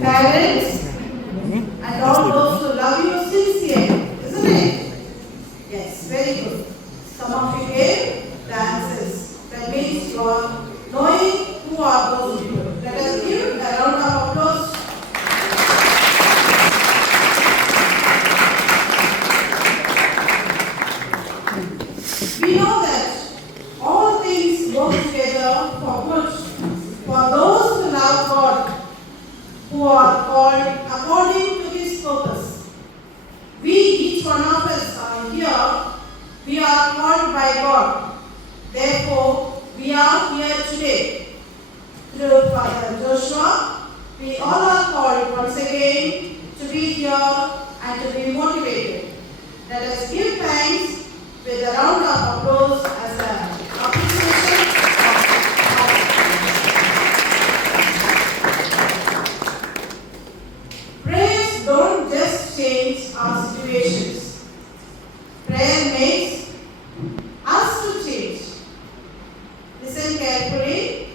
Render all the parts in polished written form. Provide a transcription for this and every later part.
parents, and all those who love you sincerely, isn't it? Yes, very good. Some of you gave the answers. That means you are knowing who are those people. Let us give a round of applause. We know that all things work together for good for those who love God, who are called according to His purpose. We, each one of us, are here. We are called by God. Therefore, we are here today. Through Father Joshua, we all are called once again to be here and to be motivated. Let us give thanks with a round of applause as an appreciation of prayers don't just change our situations. Prayer makes us to change. Listen carefully.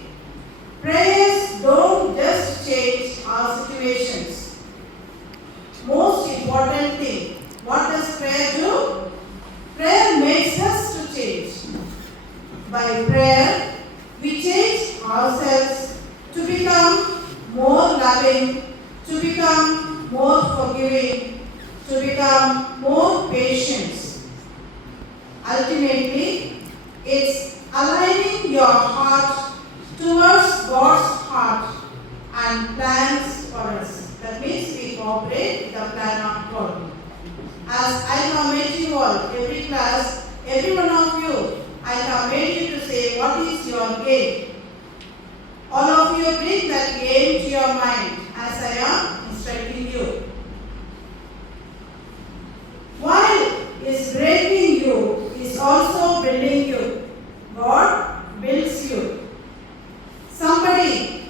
Prayers don't just change our situations. Most important thing, what does prayer do? Prayer makes us to change. By prayer, we change ourselves to become more loving, to become more forgiving, to become more patient. Ultimately, it's aligning your heart towards God's heart and plans for us. That means we cooperate with the plan of God. As I have made you all, every class, every one of you, I have made you to say what is your game. All of you bring that game to your mind as I am instructing you. While is breaking you, is also building you. God builds you. Somebody,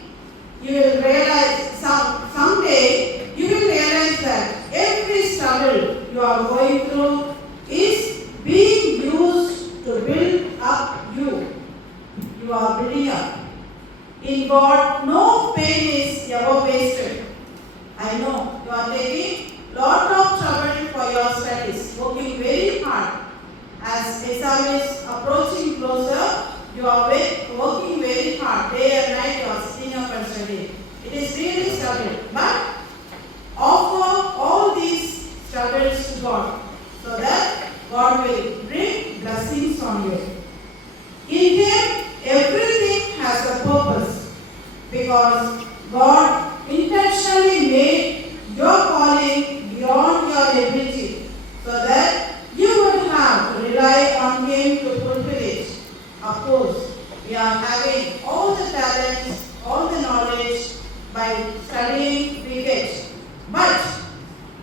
you will realize, someday, you will realize that every struggle you are going through is being used to build up you. You are building up. In God, no pain is ever wasted. I know you are taking lot of trouble for your studies, working very hard. As exam is approaching closer, you are working very hard. Day and night you are sitting up and studying. It is really struggle. But offer all these struggles to God so that God will bring blessings on you. In Him, everything has a purpose because God intentionally made your calling beyond your ability so that you would have to rely on Him to fulfill it. Of course, we are having all the talents, all the knowledge by studying we get. But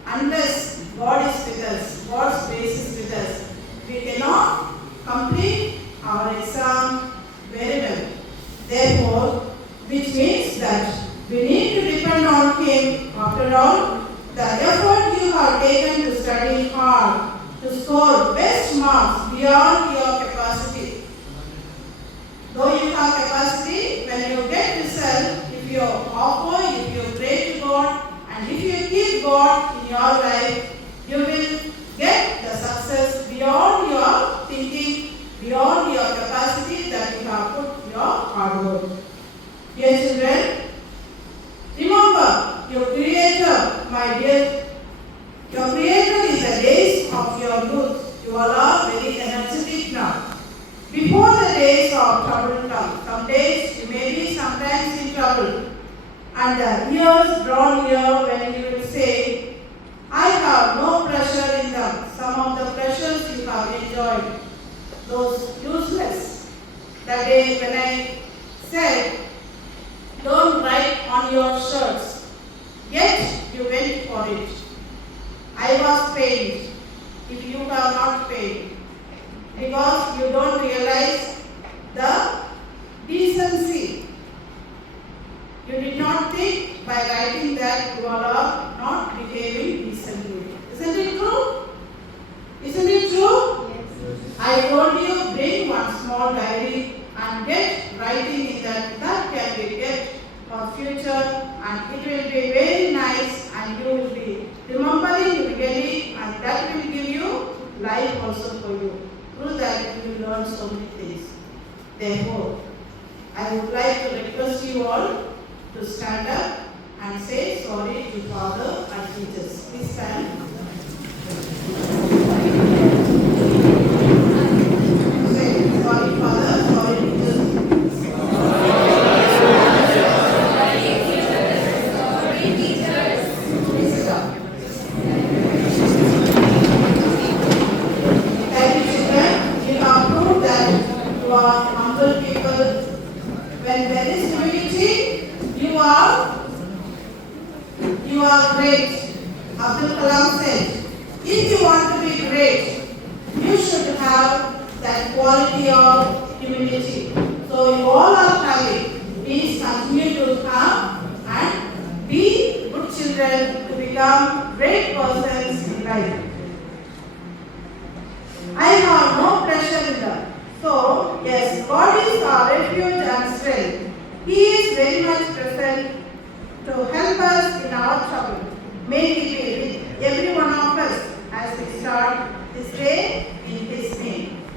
unless God is with us, God's grace is with us, we cannot complete our exam very well. Therefore, which means that we need to depend on Him. After all, the effort you have taken to study hard, to score best marks beyond your capacity. Though you have capacity, when you get result, if you offer, if you pray to God, and if you keep God in your life, you will get the success beyond your thinking, beyond your capacity that you have put your hard work. Dear children, remember your Creator, my dear. Your Creator is the days of your youth. You all are very energetic now. Before the days of trouble come, some days you may be sometimes in trouble. And the years draw near when you will say, I have no pleasure in them. Some of the pleasures you have enjoyed, those useless. The day when I said, don't write on your shirts, yet you went for it. I was pained if you have not paid, because you don't realize the decency. You did not think by writing that you are not behaving decently. Isn't it true? Isn't it true? Yes. I told you bring one small diary and get writing in that. That can be kept for future and it will be very Therefore, I would like to request you all to stand up and say sorry to Father and teachers. Please stand. Say sorry Father, sorry teachers. Please stop. Thank you, children. You have proved that you are humble people. When there is humility, you are great. Abdul Kalam said, if you want to be great, you should have that quality of humility. So you all are having. Please continue to have and be good children to become great persons in life. I have no pressure in that. So, yes, God is our refuge and strength. He is very much present to help us in our trouble. May He